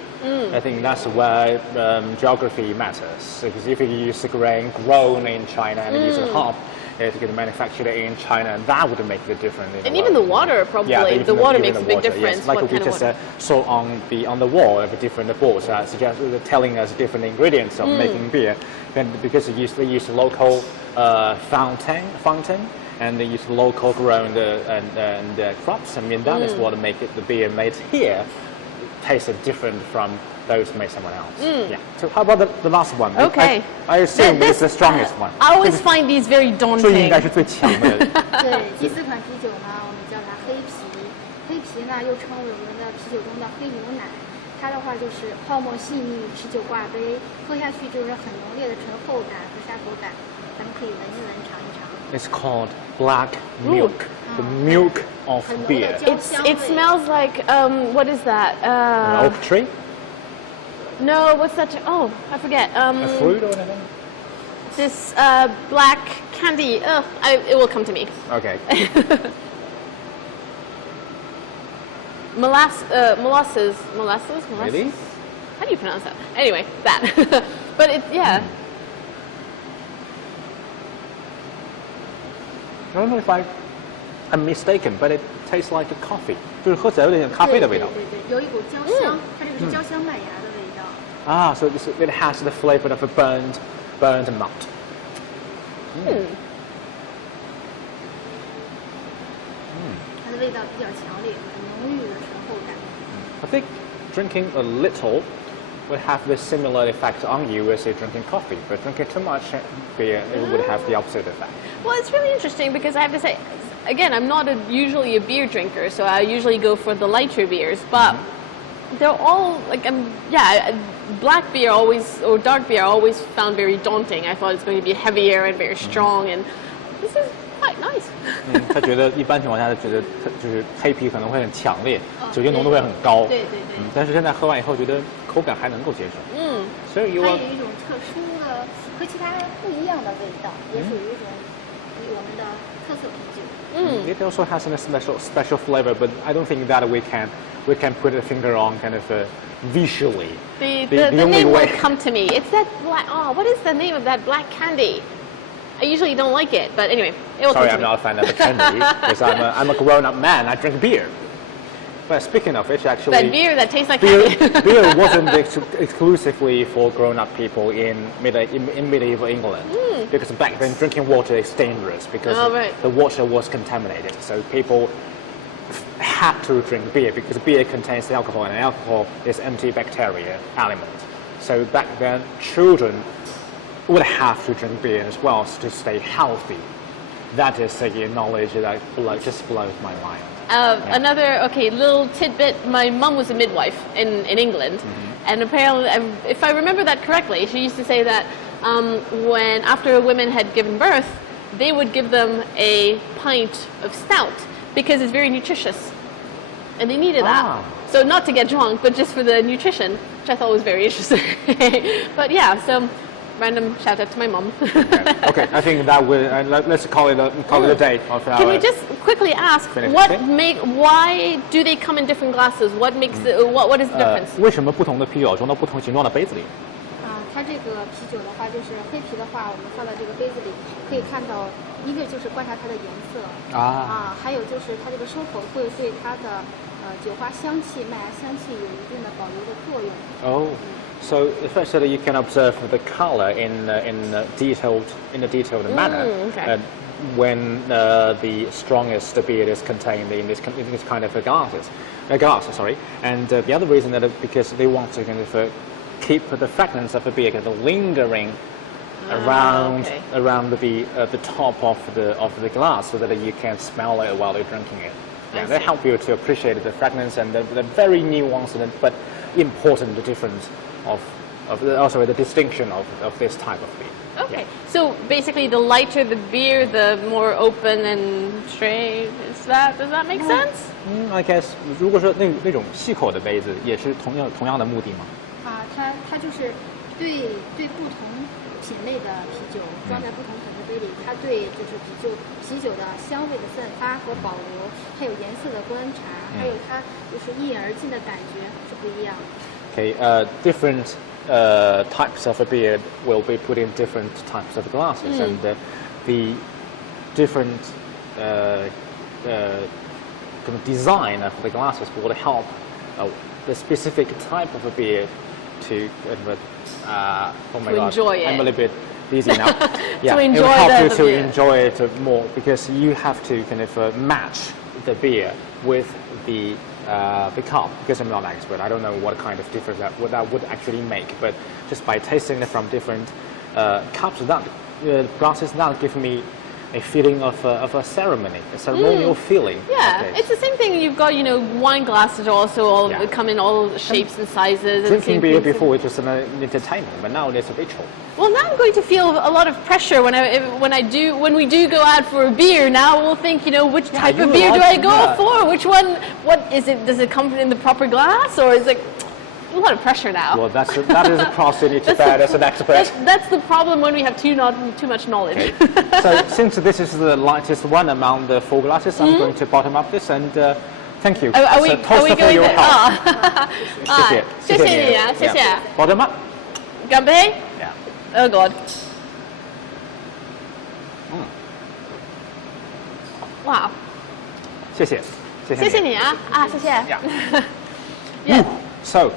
I think that's where geography matters. Because if you use the grain grown in China and use a hop, it's going to manufacture it in China, and that would make the difference. And even the water, probably. Yeah, the water makes a big difference. Yes. Like we just saw on the wall of different boards, telling us different ingredients of making beer. And because they use local fountain, and they use local grown and crops. I mean, that is what make the beer made here taste different from those made somewhere else. Yeah. So how about the last one? Okay. I assume this is the strongest one. I always find these very 这应 daunting. 该是最强的。对，第四款啤酒呢，我们叫它黑啤。黑啤呢，又称为我们的啤酒中的黑牛奶。它的话就是泡沫细腻，持久挂杯，喝下去就是很浓烈的醇厚感和沙口感。咱们可以闻一闻，尝一尝。It's called black milk. The milk of beer. It smells like what is that? An oak tree? No, what's that? Oh, I forget. A fruit or anything? This black candy. It will come to me. Okay. Molasses. Really? How do you pronounce that? Anyway, that. But yeah. I don't know if I'm mistaken, but it tastes like a coffee. 就是喝起来有点像咖啡的味道。对，有一股焦香，它这个是焦香麦芽的味道。So it has the flavor of a burned malt. 它的味道比较强烈，很浓郁的醇厚感。I think drinking a little would have the similar effect on you as you're drinking coffee, but drinking too much beer, it would have the opposite effect. Well, it's really interesting because I have to say, again, I'm not usually a beer drinker, so I usually go for the lighter beers, but they're all like, black beer or dark beer I always found very daunting. I thought it's going to be heavier and very strong, and this is quite nice. 他觉得一般情况下，他觉得就是黑啤可能会很强烈，酒精浓度会很高。对。但是现在喝完以后，觉得口感还能够接受。所以它有一种特殊的和其他不一样的味道，也属于一种我们的特色啤酒。It also has a special flavor, but I don't think that we can put a finger on kind of visually. The only name way. will come to me. It's that black. Oh, what is the name of that black candy? I usually don't like it, but anyway, it will Sorry, come I'm to me. not a fan of the candy because I'm a grown-up man. I drink beer. But speaking of which, actually, That beer that tastes like beer, candy. beer wasn't exclusively for grown-up people in medieval England, because back then drinking water is dangerous because the water was contaminated. So people had to drink beer because beer contains alcohol, and alcohol is antibacterial element. So back then, children would have to drink beer as well to stay healthy. That is a knowledge that just blows my mind. Another little tidbit. My mum was a midwife in England, and apparently, if I remember that correctly, she used to say that when after women had given birth, they would give them a pint of stout because it's very nutritious, and they needed that. So not to get drunk, but just for the nutrition, which I thought was very interesting. But yeah, so. Random shout out to my mom. Okay, I think that will. Let's call it a day. Can we just quickly ask why do they come in different glasses? What makes what is the difference? 为什么不同的啤酒装到不同形状的杯子里？它这个啤酒的话，就是黑啤的话，我们放在这个杯子里，可以看到，一个就是观察它的颜色还有就是它这个收口会对它的酒花香气、麦芽香气有一定的保留的作用。So firstly, you can observe the color in a detailed manner when the strongest beer is contained in this kind of a glass. Sorry, and the other reason that because they want to kind of keep the fragrance of the beer kind of lingering around the top of the glass, so that you can smell it while you're drinking it. Yeah, they help you to appreciate the fragrance and the very nuanced but important difference also the distinction of this type of beer. Okay, so basically, the lighter the beer, the more open and straight. Does that make sense? I guess. 如果说那种细口的杯子，也是同样的目的吗？它就是对不同品类的啤酒装在不同桶的杯里，它对就是啤酒的香味的散发和保留，还有颜色的观察，还有它就是一饮而尽的感觉是不一样的。Okay, different types of a beer will be put in different types of glasses, and the different kind of design of the glasses will help the specific type of a beer to enjoy it. I'm a little bit dizzy now. To enjoy it will help you the to beer. enjoy it more, because you have to kind of match the beer with the cup, because I'm not an expert. I don't know what kind of difference that would actually make, but just by tasting it from different cups, glasses, that give me a feeling of a ceremony, a ceremonial feeling. Yeah, it's the same thing. You've got wine glasses also come in all shapes and sizes. Drinking beer before was just an entertainment, but now it's a ritual. Well, now I'm going to feel a lot of pressure when we do go out for a beer. Now we'll think, which type of beer do I go for? Which one? What is it? Does it come in the proper glass, or is it? A lot of pressure now. Well, that is a cross you need to bear as an expert. That's the problem when we have too much knowledge. Okay. So since this is the lightest one among the 4 glasses, I'm going to bottom up this, and thank you. Are we for going your to? help. 谢谢你啊，谢谢。Bottom up. 干杯。Yeah. Oh God. Wow. 谢谢你啊，谢谢。Yeah. Yeah. So.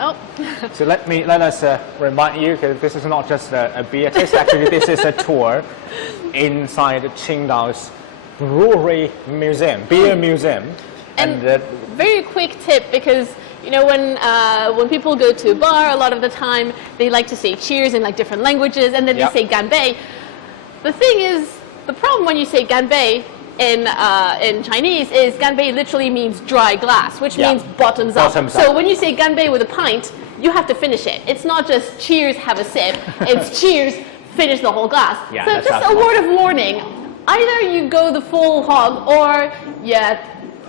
Oh. So let us remind you, because this is not just a beer taste. Actually, this is a tour inside Tsingtao's brewery museum, beer museum. And very quick tip, because when people go to a bar, a lot of the time they like to say cheers in different languages, and then they say ganbei. The thing is, the problem when you say ganbei in Chinese is ganbei literally means dry glass, which means bottoms up. So when you say ganbei with a pint, you have to finish it. It's not just cheers, have a sip. It's cheers, finish the whole glass. Yeah, so just a word of warning. Either you go the full hog, or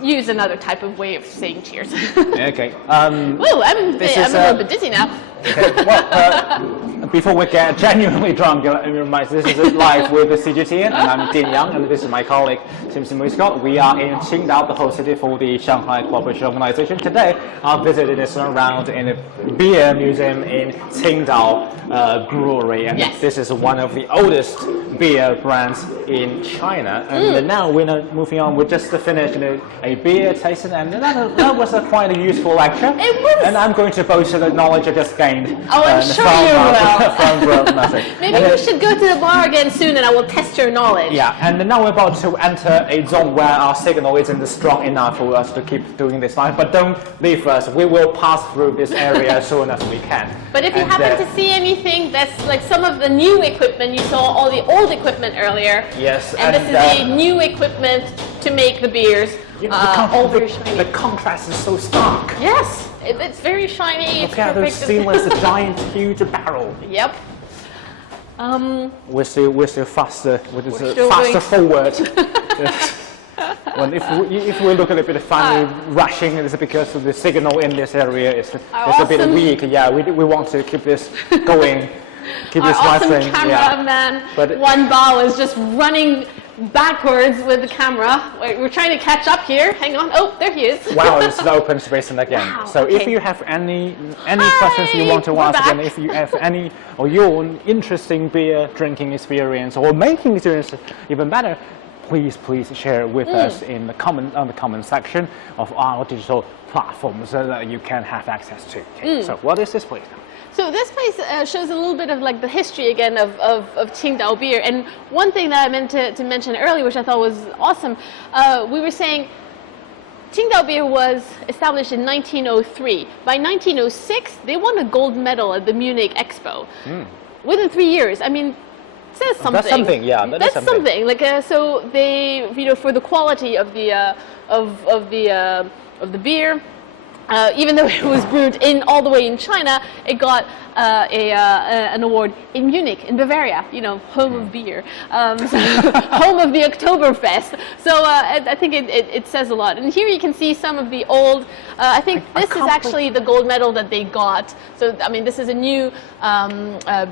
use another type of way of saying cheers. Okay. Whoa, I'm a little bit dizzy now. Okay, well, before we get genuinely drunk, let me remind you, this is live with the CGTN, and I'm Din Yang, and this is my colleague Wissgott. We are in Tsingtao, the host city for the Shanghai Cooperation Organization. Today, our visit is around in a beer museum in Tsingtao Brewery, and this is one of the oldest beer brands in China. And now we're moving on. We just finished a beer tasting, and that was quite a useful lecture. It was. And I'm going to boast of the knowledge I just gained. Oh, I'm sure you will. From Maybe we should go to the bar again soon, and I will test your knowledge. Yeah, and now we're about to enter a zone where our signal isn't strong enough for us to keep doing this live. But don't leave us. We will pass through this area as soon as we can. But if you happen to see anything that's like some of the new equipment, you saw all the old equipment earlier. Yes, and this is the new equipment to make the beers. All very shiny. The contrast is so stark. Yes, it's very shiny. Look at those seamless, giant, huge barrel. Yep. We're still faster. Faster forward. Well, if we look a little bit funny, rushing, it's because of the signal in this area. It's a bit weak. Yeah, we want to keep this going. Keep this awesome live cameraman. But one ball is just running backwards with the camera. Wait, we're trying to catch up here. Hang on. Oh, there he is. Wow, it's the open space again. Wow, so if you have any questions you want to ask, and if you have any or your own interesting beer drinking experience or making experience, even better, please share it with us in the comment section of our digital platforms so that you can have access to. Okay, so what is this place now? So this place shows a little bit of like the history again of Tsingtao Beer. And one thing that I meant to mention earlier, which I thought was awesome, we were saying Tsingtao Beer was established in 1903. By 1906, they won a gold medal at the Munich Expo. Within 3 years. I mean, says something. That's something, yeah. That's something. Like so, they for the quality of the beer. Even though it was brewed all the way in China, it got an award in Munich, in Bavaria, home of beer, home of the Oktoberfest. So I think it says a lot. And here you can see some of the old, I think this is actually the gold medal that they got. So, I mean, this is a new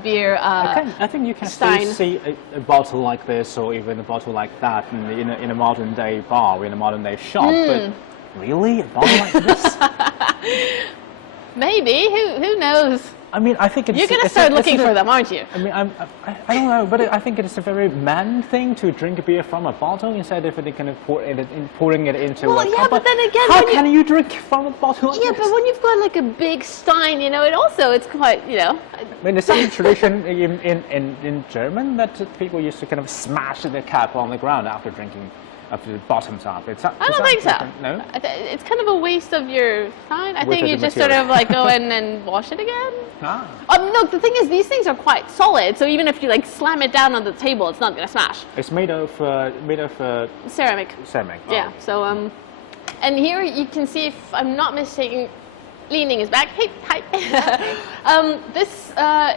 beer I think you can still see a bottle like this or even a bottle like that in a modern day bar, in a modern day shop. But really? A bottle like this? Maybe. Who knows? I mean, I think you're going to start looking for them, aren't you? I mean, I don't know, but I think it is a very man thing to drink beer from a bottle instead of kind of pouring it into a cup. But then again, how can you drink from a bottle like this? But when you've got like a big stein, it's quite, I mean, there's some tradition in German that people used to kind of smash the cap on the ground after drinking. Up to the bottoms up. I don't think so. No? It's kind of a waste of your time. I think you just sort of like go in and wash it again. No, the thing is, these things are quite solid. So even if you like slam it down on the table, it's not going to smash. It's made of ceramic. Ceramic. Oh. Yeah. So and here you can see, if I'm not mistaken, leaning is back. Hey, hi. This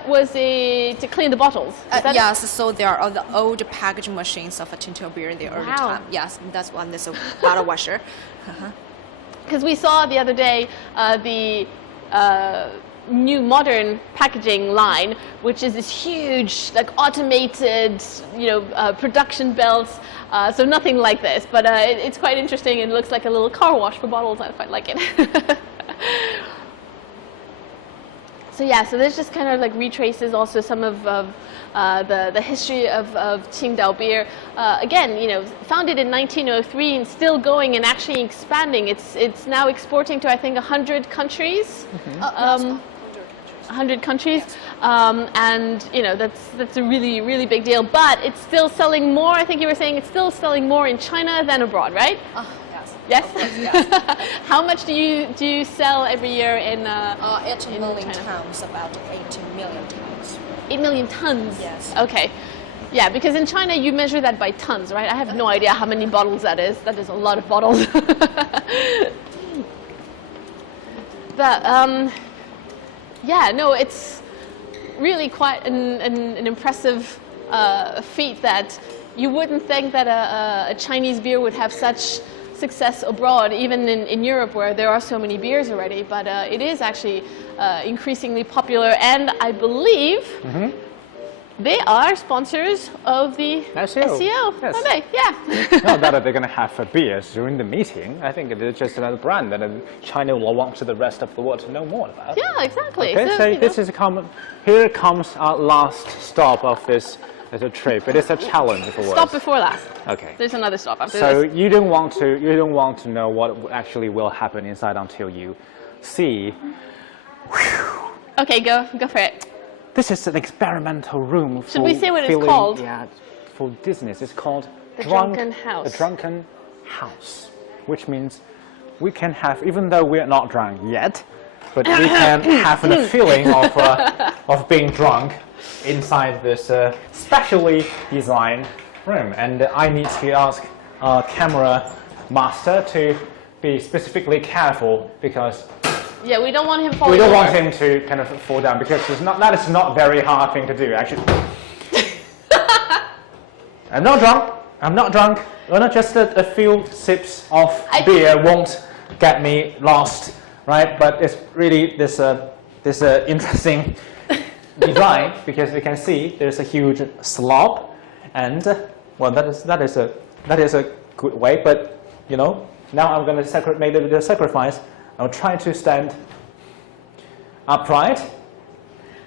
was to clean the bottles. Yes, so there are the old packaging machines of a Tsingtao Beer in the early time. Yes, that's one. That's a bottle washer. Because we saw the other day the new modern packaging line, which is this huge, like automated, production belts. So nothing like this, but it's quite interesting. It looks like a little car wash for bottles. I quite like it. So yeah, so this just kind of like retraces also some of the history of Tsingtao Beer. Again, founded in 1903 and still going and actually expanding. It's now exporting to I think 100 countries. 100 countries, and that's a really big deal. But it's still selling more. I think you were saying it's still selling more in China than abroad, right? Yes. Yes. How much do you sell every year in 8 million tons, about 18 million tons. 8 million tons? Yes. Okay. Yeah, because in China you measure that by tons, right? I have no idea how many bottles that is. That is a lot of bottles. But it's really quite an impressive feat that you wouldn't think that a Chinese beer would have such success abroad, even in Europe where there are so many beers already. But it is actually increasingly popular, and I believe they are sponsors of the SEO. Yes. Are they? Yeah. Not that they're going to have beers during the meeting. I think it's just another brand that China will want to the rest of the world to know more about. Yeah, exactly. Okay, so this is a common. Here comes our last stop of this as a trip. It is a challenge for us. Stop before last. Okay. There's another stop after So this. you don't want to know what actually will happen inside until you see. Okay, go for it. This is an experimental room. Should we say what it's called? Yeah, for business. It's called The Drunken House. The Drunken House, which means we can have, even though we're not drunk yet, but we can have the feeling of being drunk inside this specially designed room. And I need to ask our camera master to be specifically careful because Yeah, we don't want him falling we don't over. want him to kind of fall down because that is not a very hard thing to do actually. I'm not drunk. I'm not drunk. Just a few sips of beer won't get me lost, right? But it's really this interesting design because you can see there's a huge slope, and well, that is a good way. But you know, now I'm going to make the sacrifice. I'll try to stand upright.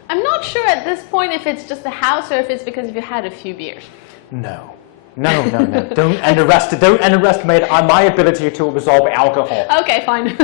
I'm not sure at this point if it's just the house or if it's because you had a few beers. No. Don't underestimate my ability to absorb alcohol. Okay, fine.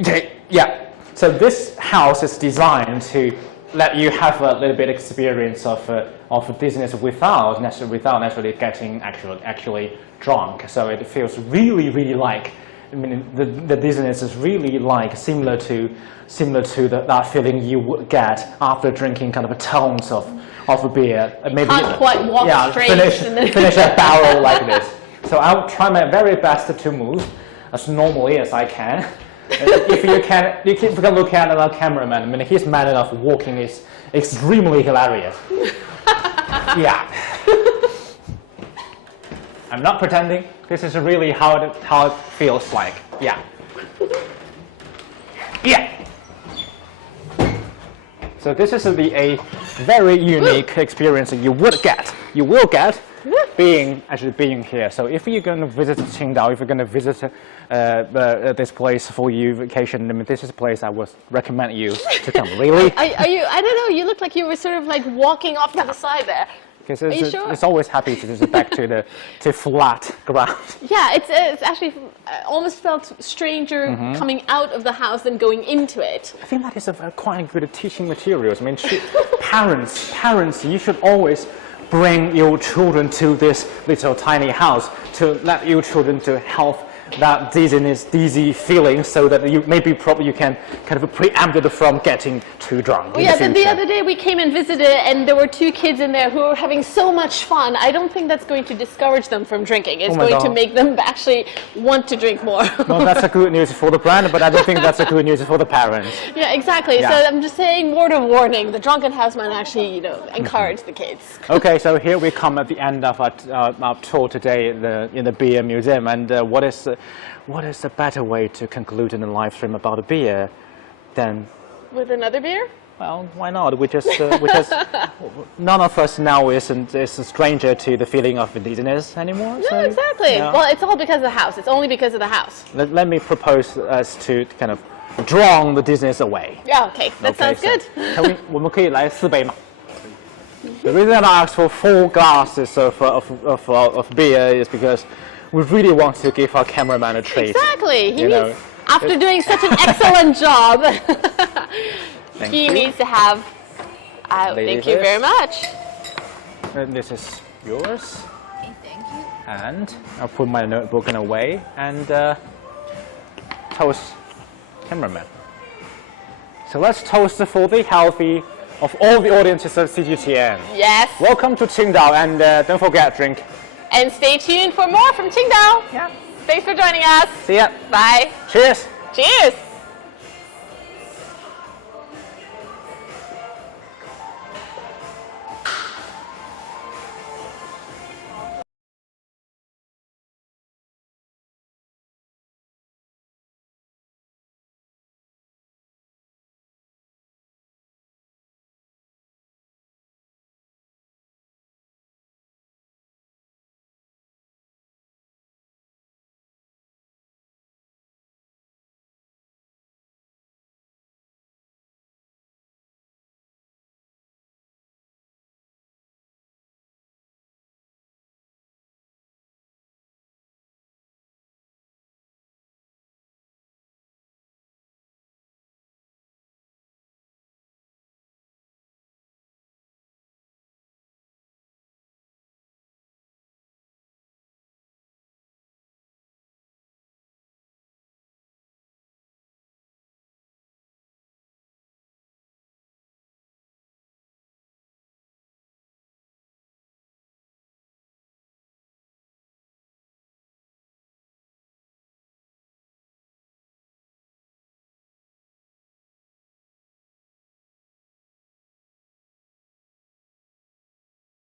Okay, yeah. So this house is designed to let you have a little bit experience of business without necessarily getting actually drunk. So it feels really like. I mean, the business is really like similar to that feeling you would get after drinking kind of tons of a beer. Maybe Can't quite walk straight. Finish a barrel like this. So I'll try my very best to move as normally as I can. If you can look at our cameraman. I mean, his manner of walking is extremely hilarious. Yeah. I'm not pretending. This is really how it feels like. Yeah. Yeah. So this is a very unique experience that you will get being here. So if you're going to visit Tsingtao, if you're going to visit this place for your vacation, I mean, this is a place I would recommend you to come. Really? Are you? I don't know. You look like you were sort of like walking off to the side there. Because sure? it's always happy to just back to flat ground. Yeah, it's actually almost felt stranger coming out of the house than going into it. I think that is quite good teaching materials. I mean, parents, you should always bring your children to this little tiny house to let your children to help that dizzy feeling, so that you can kind of preempt it from getting too drunk. Well, yeah, the other day we came and visited, and there were 2 kids in there who were having so much fun. I don't think that's going to discourage them from drinking. It's going to make them actually want to drink more. Well, that's a good news for the brand, but I don't think that's a good news for the parents. Yeah, exactly. Yeah. So I'm just saying, word of warning: the drunken house might actually, encourage the kids. Okay, so here we come at the end of our tour today in the beer museum, and what is a better way to conclude in a live stream about a beer than with another beer? Well, why not? We just none of us now is a stranger to the feeling of dizziness anymore. No, so, exactly. Yeah. Well, it's all because of the house. It's only because of the house. Let me propose us to kind of drown the dizziness away. Yeah, okay. That sounds good.我们可以来4杯嘛? The reason I asked for 4 glasses of beer is because we really want to give our cameraman a treat. Exactly. After doing such an excellent job, he needs to have. Thank you very much. And this is yours. Okay, thank you. And I'll put my notebook away and toast cameraman. So let's toast for the healthy of all the audiences of CGTN. Yes. Welcome to Tsingtao, and don't forget, drink. And stay tuned for more from Tsingtao. Yeah. Thanks for joining us. See ya. Bye. Cheers. Cheers.